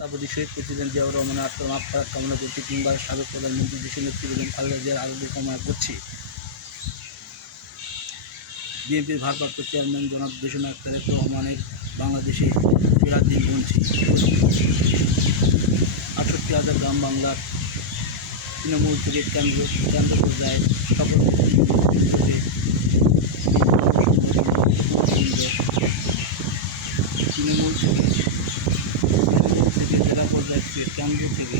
রাষ্ট্রপতি শহীদ প্রেসিডেন্ট জিয়াউর রহমানের আত্মার মাগফিরাত কামনা করছি, কিংবা সাবেক প্রধানমন্ত্রী দেশনেত্রী বেগম খালেদা জিয়ার আরোগ্য কামনা করছি। বিএনপির ভারপ্রাপ্ত চেয়ারম্যান জনাব দেশনায়ক তারেক রহমানের বাংলাদেশে ফেরার দিন গুনছি। ৬৮,০০০ গ্রাম বাংলার তৃণমূল থেকে কেন্দ্র পর্যায়ে সকল তৃণমূল থেকে জেলা পর্যায় থেকে কেন্দ্র থেকে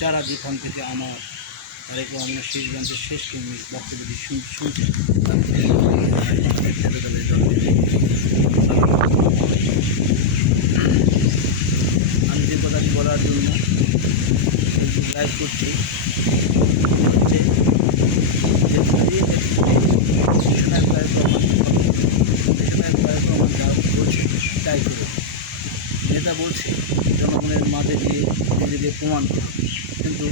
চারা যেখান থেকে আমার তারেক রহমানের শেষ গ্রান্তের শেষ কর্মী বক্তব্যটি শুনছেন, আমি যে কথাটি বলার জন্য লাইভ করছি হচ্ছে দেশনায়ক তারেক রহমান যা বলছে তাই করে নেতা বলছে জনগণের মাঝে গিয়ে নিজেকে প্রমাণ করা, কিন্তু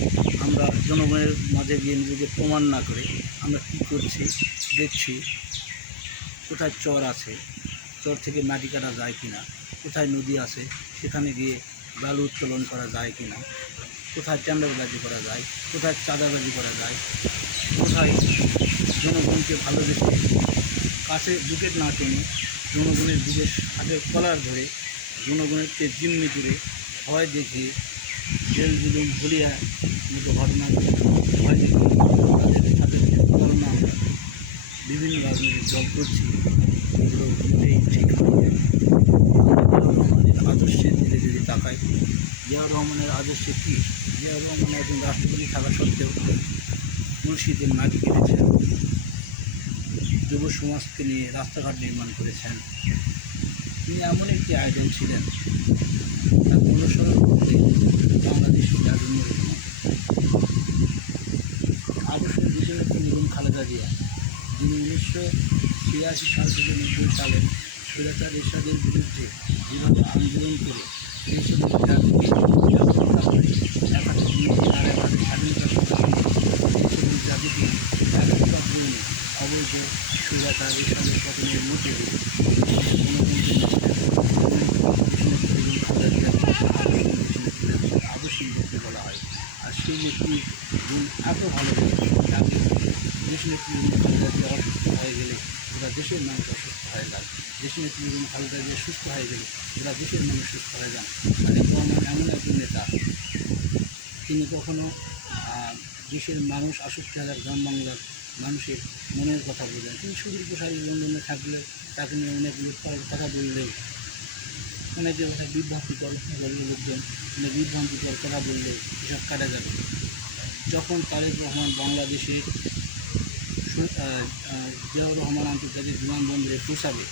আমরা জনগণের মাঝে গিয়ে নিজেকে প্রমাণ না করে আমরা কী করছি দেখছি। কোথায় চর আছে, চর থেকে মাটি কাটা যায় কি না, কোথায় নদী আছে সেখানে গিয়ে বালু উত্তোলন করা যায় কি না, কোথায় টেন্ডারবাজি করা যায়, কোথায় চাঁদাবাজি করা যায়, কোথায় জনগণকে ভালোবেসে কাছে বুকেট না টেনে জনগণের বুকের হাতের কলার ধরে জনগণেরকে জিম্মি করে ভয় দেখিয়ে জেল জুলুম ভুলিয়া মতো ঘটনা ভয় দেখিয়ে তাদের সাথে তুলনা আমরা বিভিন্ন রাজনৈতিক দল করছি, এগুলো মোটেই ঠিক নয়। জিয়াউর রহমানের আদর্শের দিকে যদি তাকাই, জিয়াউর রহমানের আদর্শে কী? জিয়াউর রহমান একজন রাষ্ট্রপতি থাকা সত্ত্বেও মুর্শিদের নাকি কেটেছেন, যুব সমাজকে নিয়ে রাস্তাঘাট নির্মাণ করেছেন। তিনি এমন একটি আইডল ছিলেন, তার অনুসরণ করতে বাংলাদেশি জাতীয় আদর্শের দেশনেত্রী বেগম খালেদা জিয়া, যিনি 1986 সাল থেকে 90 সালে স্বৈরাচার এরশাদের বিরুদ্ধে যেভাবে আন্দোলন করে দেশের ব্যবস্থা করে একাধিক স্বাধীনতা দেশের জাতিকে একতা হয়ে অবৈধ স্বৈরাচার এরশাদের পতনের মধ্যে আদর্শিক দেখতে বলা হয়। আর সেই নেত্রীর গুণ এত ভালো তাকে দেশনেত্রী বেগম খালেদা জিয়া অসুস্থ হয়ে গেলে ওরা দেশের মানুষ অসুস্থ হয়ে যায়, দেশনেত্রী বেগম খালেদা জিয়া সুস্থ হয়ে গেলে ওরা দেশের মানুষ সুস্থ হয়ে যান। তারেক রহমান এমন একজন নেতা, তিনি কখনো দেশের মানুষ ৬৮,০০০ গ্রাম বাংলার মানুষের মনের কথা বললেন। তিনি সুদূর প্রসারী লন্ডনে থাকলে তাকে নিয়ে অনেক কথা বললেও অনেকের কথা বিভ্রান্তিকর বলল লোকজন, মানে বিভ্রান্তিকর কথা বললে এসব কাটা যাবে। যখন তারেক রহমান বাংলাদেশে জিয়াউর রহমান আন্তর্জাতিক বিমানবন্দরে পৌঁছাবে,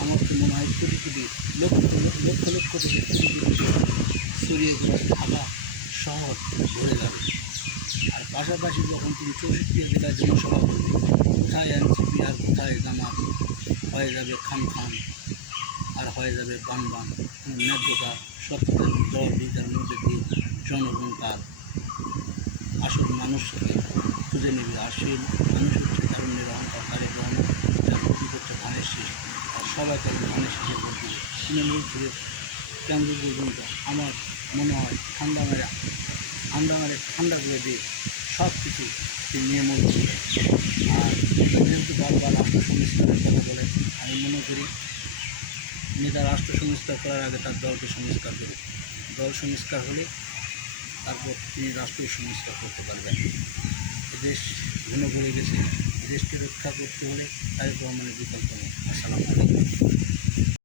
আমার তো মনে হয় কোটি কোটি লক্ষ লক্ষ থেকে কোটি কোটি ছড়িয়ে ঢাকা শহর ভরে যাবে। আর পাশাপাশি যখন তিনি 64 জেলায় জনসভা করবে, কোথায় এনসিপি আর কোথায় জামাত হয়ে যাবে খান খান আর হয়ে যাবে বান বান। কোনো ন্যায্যতা সত্যতা দল বিদার মধ্যে দিয়ে জনগণ তার আসল মানুষকে খুঁজে নেবে। আর সেই মানুষ হচ্ছে তারুণ্যের অহংকার তারেক রহমান, যার প্রতীক হচ্ছে ধানের শীষ। আর সবাই তাকে ধানের শীষের ভোট দিবে। তৃণমূল থেকে কেন্দ্র পর্যন্ত আমার মনে হয় ঠান্ডা করে দিয়ে সব কিছু তিনি নিয়মন করবে। আর যেহেতু বারবার রাষ্ট্র সংস্কারের কথা বলে, আমি মনে করি নেতা রাষ্ট্র সংস্কার করার আগে তার দলকে সংস্কার করবে। দল সংস্কার হলে তারপর তিনি রাষ্ট্র সংস্কার করতে পারবেন। দেশ ঘন করে গেছে, দেশকে রক্ষা করতে হলে তারেক রহমানের বিকল্প নেই। আসসালামু আলাইকুম।